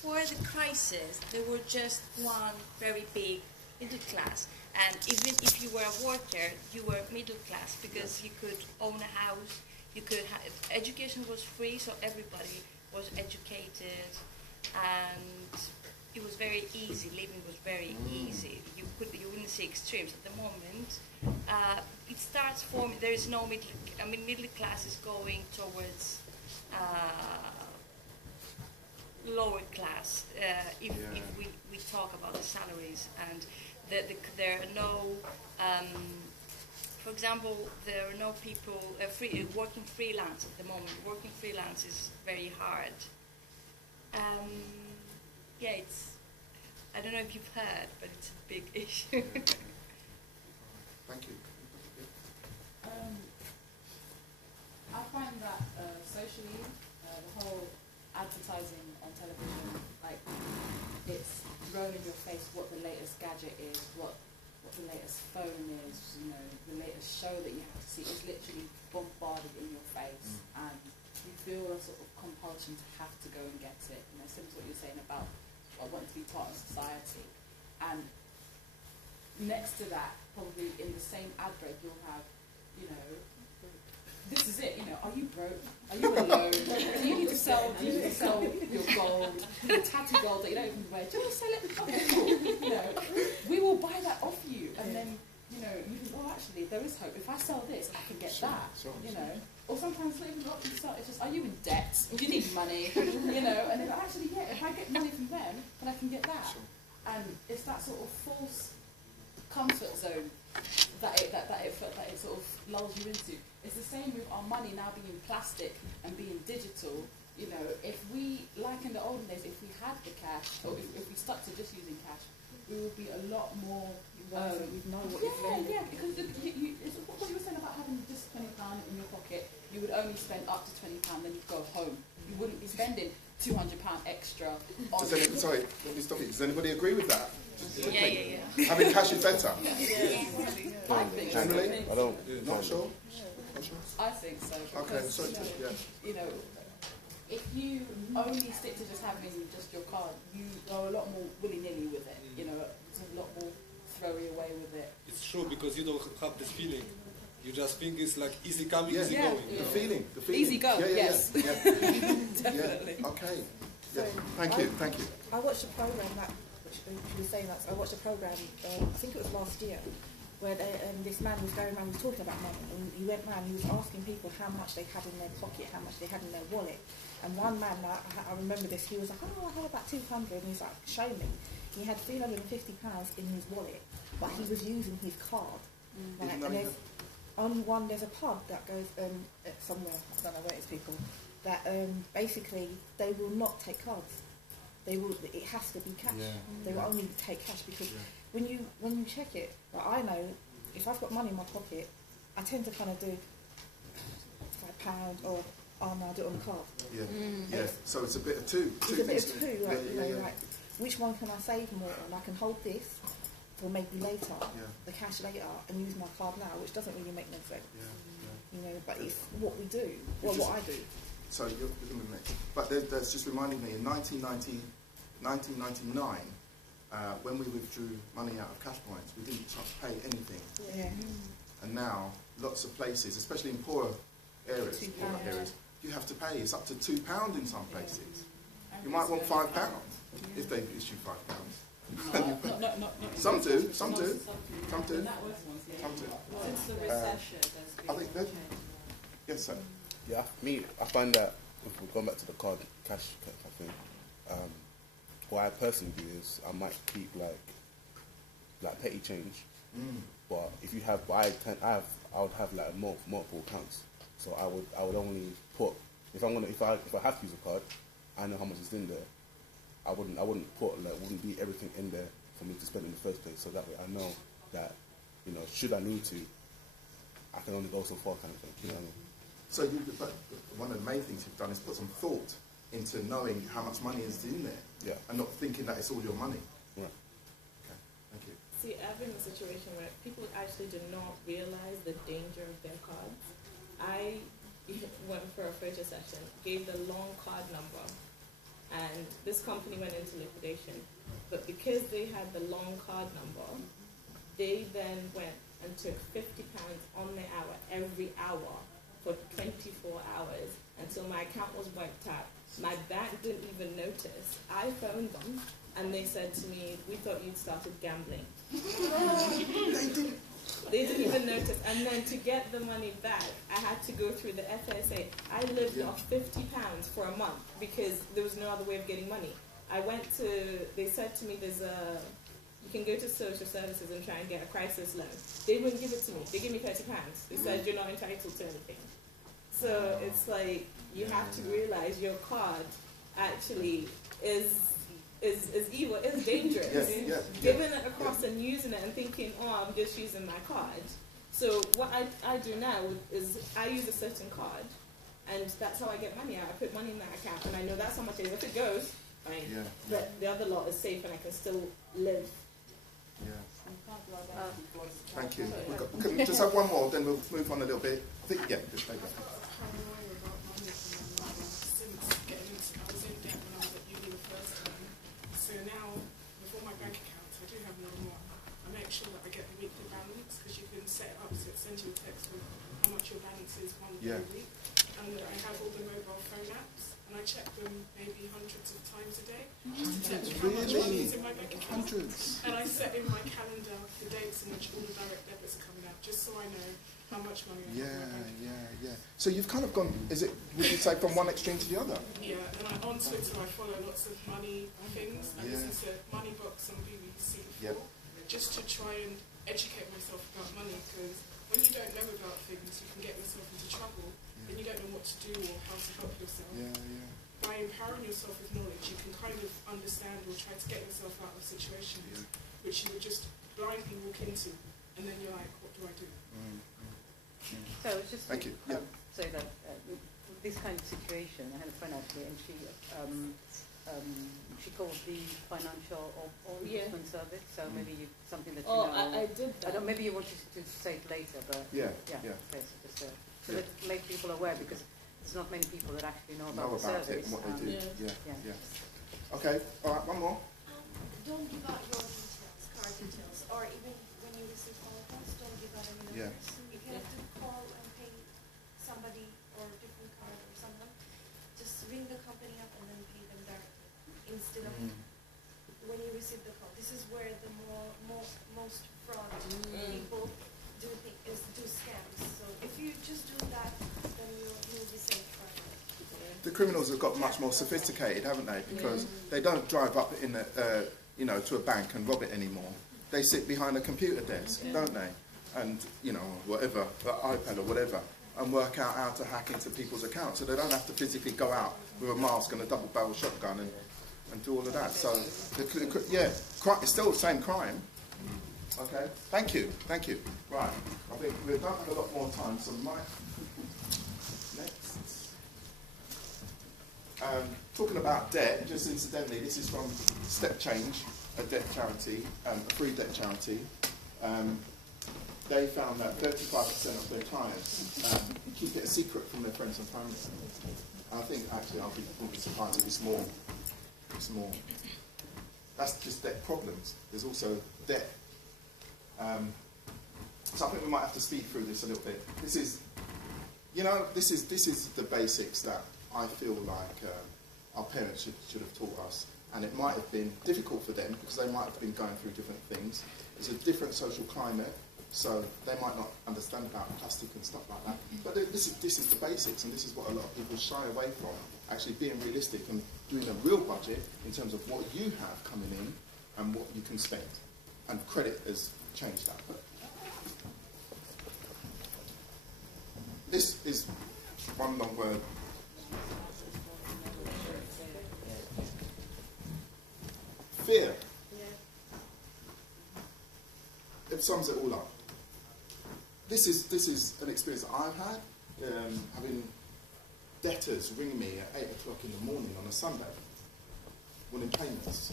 before the crisis, there were just one very big middle class. And even if you were a worker, you were middle class because you could own a house, you could have, education was free, so everybody was educated, and it was very easy, living was very easy. You wouldn't see extremes. At the moment, it starts forming, there is no middle, middle class is going towards lower class, if we talk about the salaries, and there are no, for example, there are no people working freelance at the moment. Working freelance is very hard. Yeah, it's, I don't know if you've heard, but it's a big issue. Thank you. I find that socially, the whole advertising on television, like, it's thrown in your face what the latest gadget is, what the latest phone is, you know, the latest show that you have to see is literally bombarded in your face, and you feel a sort of compulsion to have to go and get it. You know, similar to what you're saying about wanting to be part of society. And next to that, probably in the same ad break, you'll have, you know, this is it, you know, are you broke? Are you alone? Do you need to sell your gold, your tatty gold that you don't even wear? Do you want to sell it? Okay, cool. You know, we will buy that off you. And then, you know, you think, oh, actually, there is hope. If I sell this, I can get that, you know. Or sometimes it's not even what you sell, it's just, are you in debt? Do you need money? You know, and then actually, yeah, if I get money from them, then I can get that. And it's that sort of false comfort zone that it sort of lulls you into. It's the same with our money now being plastic and being digital. You know, if we, like in the olden days, if we had the cash, or if we stuck to just using cash, we would be a lot more. We'd know what you're spending. Yeah, because it's what you were saying about having just £20 in your pocket. You would only spend up to £20, then you'd go home. You wouldn't be spending £200 extra. Sorry, let me stop you. Does anybody agree with that? Yeah. Having cash is better. I think Generally, I don't. Not sure. I think so. Okay, sorry. You know, if you only stick to just having just your card, you are a lot more willy-nilly with it. You know, there's a lot more throwy away with it. It's true, because you don't have this feeling. You just think it's like easy coming, easy going. The feeling. Easy go. Yes. Definitely. Okay. Yeah. Thank you. I watched a program that, which you were saying that. So I watched a program. I think it was last year, where this man was going around, he was talking about money, and he went around, he was asking people how much they had in their pocket, how much they had in their wallet. And one man, I remember this, he was like, oh, I have about 200, and he's like, show me. He had £350 in his wallet, but he was using his card. Right? And there's a pub that goes somewhere, I don't know where it's people, that basically they will not take cards. It has to be cash. They will only take cash because when you check it, like I know if I've got money in my pocket, I tend to kind of do £5 or no, I'll do it on the card. So it's a bit of two. It's a bit of two, like, like which one can I save more on? I can hold this for maybe later, the cash later, and use my card now, which doesn't really make no sense. You know, but it's what we do, what I do. So you're going to next. But that's just reminding me, in 1999, when we withdrew money out of cash points, we didn't pay anything. And now, lots of places, especially in poorer areas, you have to pay. It's up to £2 in some places. You might want £5 if they issue £5. Some do. Since the recession, I think that. Yes, sir. Yeah, I find that if we're going back to the cash thing, what I personally do is I might keep like petty change, but if you have, I would have like multiple accounts. So I would only put if I have to use a card, I know how much is in there. I wouldn't wouldn't be everything in there for me to spend in the first place. So that way I know that, you know, should I need to, I can only go so far, kind of thing. You know what I mean? So but one of the main things you've done is put some thought into knowing how much money is in there, and not thinking that it's all your money. Right. Okay. Thank you. See, I've been in a situation where people actually do not realize the danger of their cards. I went for a photo session, gave the long card number, and this company went into liquidation. But because they had the long card number, they then went and took £50 on the hour every hour for 24 hours until my account was wiped out. My bank didn't even notice. I phoned them and they said to me, "We thought you'd started gambling." They didn't even notice. And then to get the money back, I had to go through the FSA. I lived off £50 for a month because there was no other way of getting money. They said to me, you can go to social services and try and get a crisis loan. They wouldn't give it to me. They gave me £30. They said, "You're not entitled to anything." So it's like, you have to realize your card actually is evil, is dangerous. Giving it across and using it and thinking, "Oh, I'm just using my card." So what I do now is I use a certain card, and that's how I get money out. I put money in that account, and I know that's how much it is. If it goes, fine. But the other lot is safe, and I can still live. Thank you. Can we just have one more, then we'll move on a little bit. I think, just take that. So now, before my bank account, I do have more and more. I make sure that I get the weekly balance, because you can set it up so it sends you a text with how much your balance is one day a week. And I have all the mobile phone apps, and I check them maybe hundreds of times a day, just to check how much money is in my bank account. Hundreds. And I set in my calendar the dates in which all the direct debits are coming out, just so I know how much money I have in my bank account. So you've kind of gone, would you say, from one extreme to the other? Yeah, and on Twitter I follow lots of money things. I listen to Money Box on BBC4, just to try and educate myself about money, because when you don't know about things, you can get yourself into trouble, and you don't know what to do or how to help yourself. By empowering yourself with knowledge, you can kind of understand or try to get yourself out of situations which you would just blindly walk into, and then you're like, what do I do? So just Thank you. Say that with this kind of situation, I had a friend actually, and she called the financial ombudsman service. So maybe something that you know. I did that. Maybe you wanted to say it later, but Okay, so just to make people aware, because there's not many people that actually know about the service. It and what they do. Okay, all right, one more. Don't give out your details, card details, or even when you receive phone calls, don't give out any numbers. If you have to call and pay somebody or different card or someone, just ring the company up and then pay them directly instead of when you receive the call. This is where the most fraud people do scams. So if you just do that, then you'll be safe forever. The criminals have got much more sophisticated, haven't they? Because they don't drive up in to a bank and rob it anymore. They sit behind a computer desk, don't they? And whatever, the iPad or whatever, and work out how to hack into people's accounts. So they don't have to physically go out with a mask and a double-barrel shotgun and do all of that. So it's still the same crime. Okay. Thank you. Right. I think we don't have a lot more time, so next. Talking about debt, just incidentally, this is from Step Change, a debt charity, a free debt charity. They found that 35% of their clients keep it a secret from their friends and family. I think actually I wouldn't be surprised if it's more. That's just debt problems. There's also debt. So I think we might have to speed through this a little bit. This is the basics that I feel like our parents should have taught us, and it might have been difficult for them because they might have been going through different things. It's a different social climate, so they might not understand about plastic and stuff like that. But this is the basics, and this is what a lot of people shy away from, actually being realistic and doing a real budget in terms of what you have coming in and what you can spend. And credit has changed that. This is one long word. Fear. It sums it all up. This is an experience that I've had, having debtors ring me at 8 o'clock in the morning on a Sunday, wanting payments.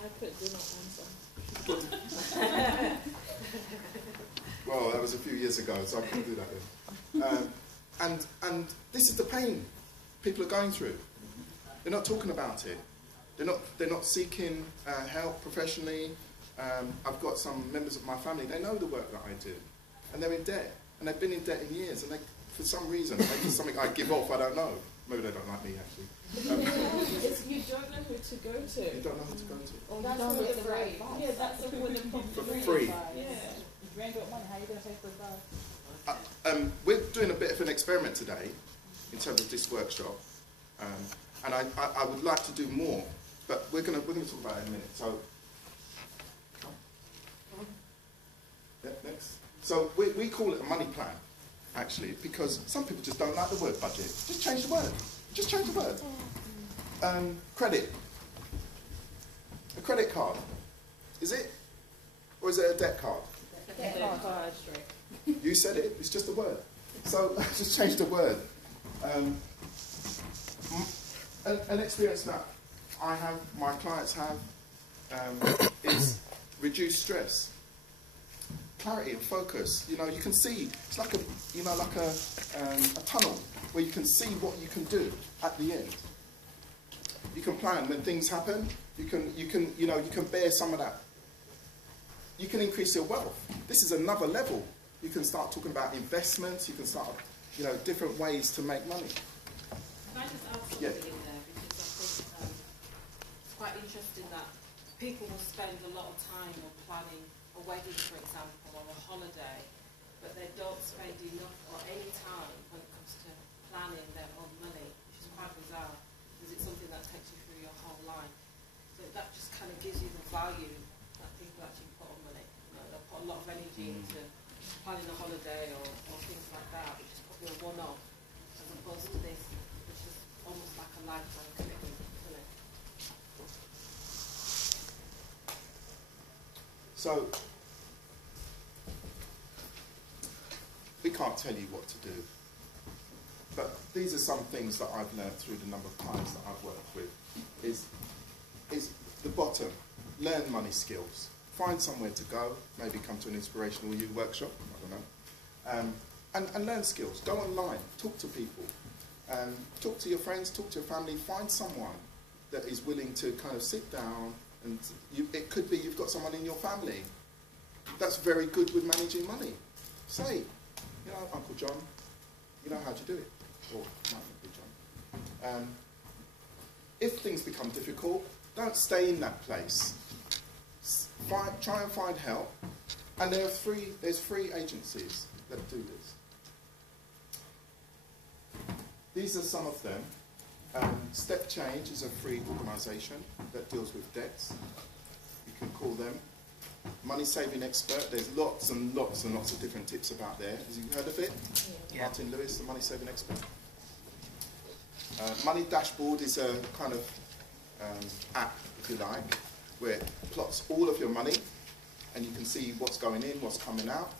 I put do not answer. Well, that was a few years ago, so I couldn't do that then. And this is the pain people are going through. They're not talking about it. They're not seeking help professionally. I've got some members of my family, they know the work that I do, and they're in debt, and they've been in debt in years, and they, for some reason, maybe it's something I give off, I don't know. Maybe they don't like me, actually. You don't know who to go to. You don't know who to go to. Or that's what the right. Yeah, that's the point of For free. Yeah. You ain't got money, how are you going to pay for a bath? We're doing a bit of an experiment today in terms of this workshop, and I would like to do more, but we're going to talk about it in a minute. So, yeah, next. So we call it a money plan, actually, because some people just don't like the word budget. Just change the word. Just change the word. Credit. A credit card. Is it? Or is it a debt card? Debt card. You said it. It's just a word. So just change the word. An experience that I have, my clients have, is reduced stress, clarity and focus. You know, you can see. It's like a tunnel where you can see what you can do at the end. You can plan when things happen. You can bear some of that. You can increase your wealth. This is another level. You can start talking about investments. You can start, different ways to make money. Can I just add something in there? Because I think it's quite interesting that people will spend a lot of time on planning a wedding, for example, or a holiday, but they don't spend enough or any time when it comes to planning their own money, which is quite bizarre, because it's something that takes you through your whole life. So that just kind of gives you the value that people actually put on money. They put a lot of energy into planning a holiday or things like that, which is probably a one-off, as opposed to this, which is almost like a lifetime commitment, isn't it? So, we can't tell you what to do, but these are some things that I've learned through the number of clients that I've worked with, is the bottom, learn money skills. Find somewhere to go, maybe come to an inspirational youth workshop, I don't know, and learn skills. Go online, talk to people, talk to your friends, talk to your family, find someone that is willing to kind of sit down, and it could be you've got someone in your family that's very good with managing money. Say, Uncle John, you know how to do it, or my Uncle John. If things become difficult, don't stay in that place. Try and find help, and there's free agencies that do this. These are some of them. Step Change is a free organisation that deals with debts. You can call them. Money Saving Expert, there's lots and lots and lots of different tips about there. Have you heard of it? Yeah. Martin Lewis, the Money Saving Expert. Money Dashboard is a kind of app, if you like, where it plots all of your money, and you can see what's going in, what's coming out.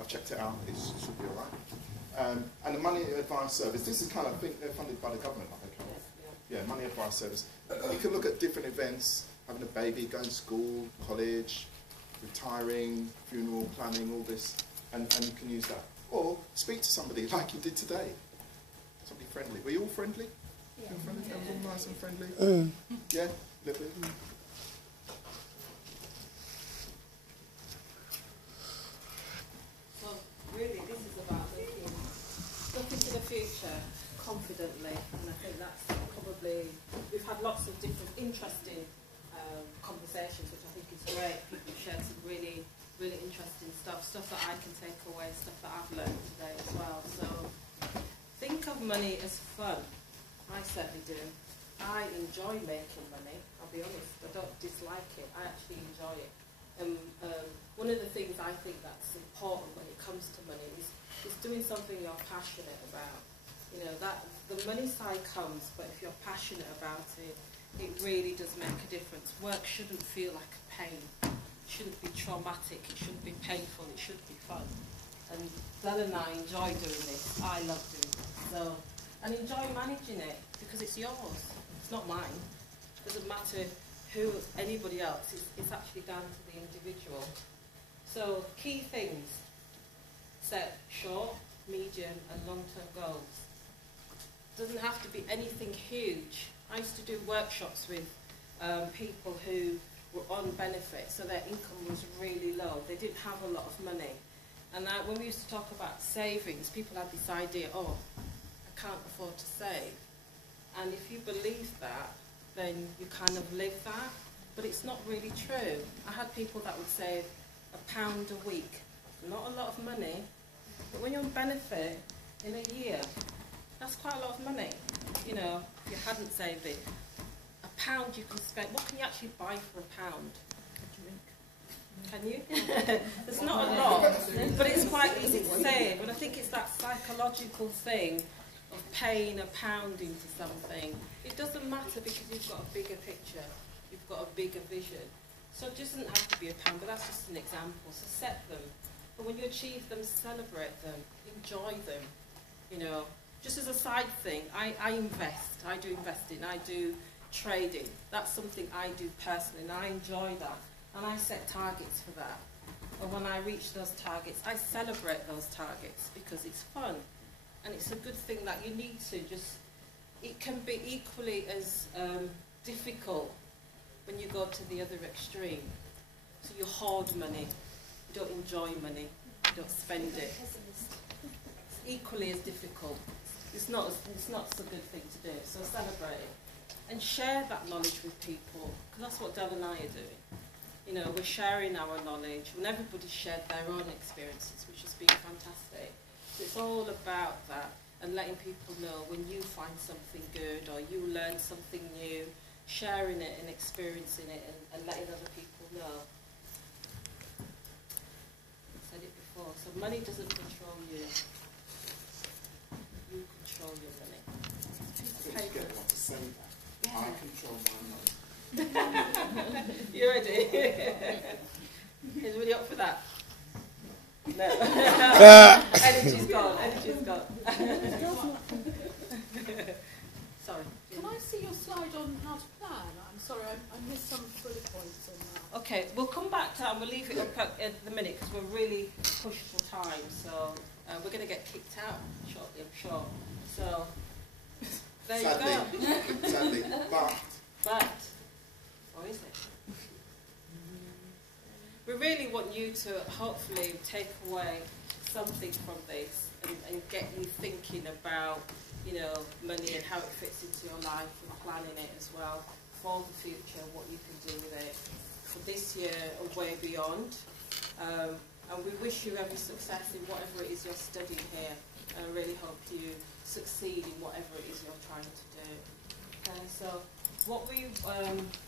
I've checked it out, it should be all right. And the Money Advice Service, this is kind of, I think they're funded by the government, aren't they? Yeah, Money Advice Service. You can look at different events, having a baby, going to school, college, retiring, funeral planning, all this, and you can use that. Or speak to somebody like you did today. Somebody friendly. Were you all friendly? Yeah. Friendly? Yeah. All nice and friendly? Yeah? A little bit? So really this is about looking to the future confidently, and I think that's probably, we've had lots of different interesting conversations, which I think is great. People shared some really, really interesting stuff that I can take away, stuff that I've learned today as well. So think of money as fun. I certainly do. I enjoy making money, I'll be honest. I don't dislike it, I actually enjoy it. One of the things I think that's important when it comes to money is doing something you're passionate about. That the money side comes, but if you're passionate about it, it really does make a difference. Work shouldn't feel like a pain. It shouldn't be traumatic. It shouldn't be painful. It should be fun. And Del and I enjoy doing this. I love doing it. So, and enjoy managing it, because it's yours. It's not mine. It doesn't matter who anybody else. It's actually down to the individual. So key things: set short, medium, and long-term goals. Doesn't have to be anything huge, I used to do workshops with people who were on benefit, so their income was really low. They didn't have a lot of money. And when we used to talk about savings, people had this idea, oh, I can't afford to save. And if you believe that, then you kind of live that. But it's not really true. I had people that would save £1 a week. Not a lot of money, but when you're on benefit in a year, that's quite a lot of money. You know, if you hadn't saved it. £1 you can spend, what can you actually buy for £1? Can you? It's not a lot, but it's quite easy to save. And I think it's that psychological thing of paying £1 into something. It doesn't matter because you've got a bigger picture, you've got a bigger vision. So it doesn't have to be £1, but that's just an example. So set them. But when you achieve them, celebrate them, enjoy them. You know, just as a side thing, I invest. I do investing. I do trading. That's something I do personally, and I enjoy that. And I set targets for that. And when I reach those targets, I celebrate those targets because it's fun. And it's a good thing that you need to just, it can be equally as difficult when you go to the other extreme. So you hoard money, you don't enjoy money, you don't spend it. It's equally as difficult. It's not a good thing to do. So celebrate it. And share that knowledge with people, because that's what Del and I are doing. You know, we're sharing our knowledge, and everybody shared their own experiences, which has been fantastic. So it's all about that, and letting people know when you find something good or you learn something new, sharing it and experiencing it, and letting other people know. I said it before, so money doesn't control you. You control your money. I think you get what to say that. Yeah. I control my money. You ready? Is everybody up for that? No. Energy's gone. Energy's gone. Sorry. Can I see your slide on how to plan? I'm sorry, I missed some bullet points on that. Okay, we'll come back to that and we'll leave it up at the minute because we're really pushed for time. So we're going to get kicked out shortly, I'm sure. So there you go. Sadly, but. Or is it? We really want you to hopefully take away something from this and get you thinking about, you know, money and how it fits into your life and planning it as well for the future, what you can do with it for this year and way beyond. And we wish you every success in whatever it is you're studying here. And I really hope you succeed in whatever it is you're trying to do. Okay, so what we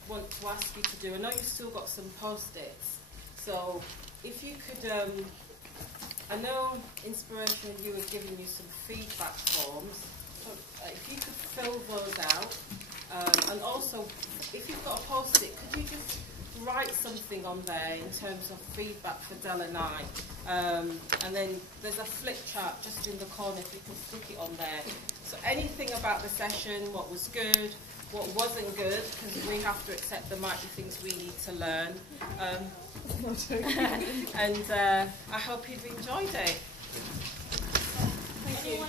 want to ask you to do, I know you've still got some post-its, so if you could, I know Inspiration, you were giving you some feedback forms, so if you could fill those out, and also if you've got a post-it, could you just write something on there in terms of feedback for Del and I, and then there's a flip chart just in the corner if you can stick it on there. So anything about the session, what was good, what wasn't good, because we have to accept there might be things we need to learn. And I hope you've enjoyed it. Thank you.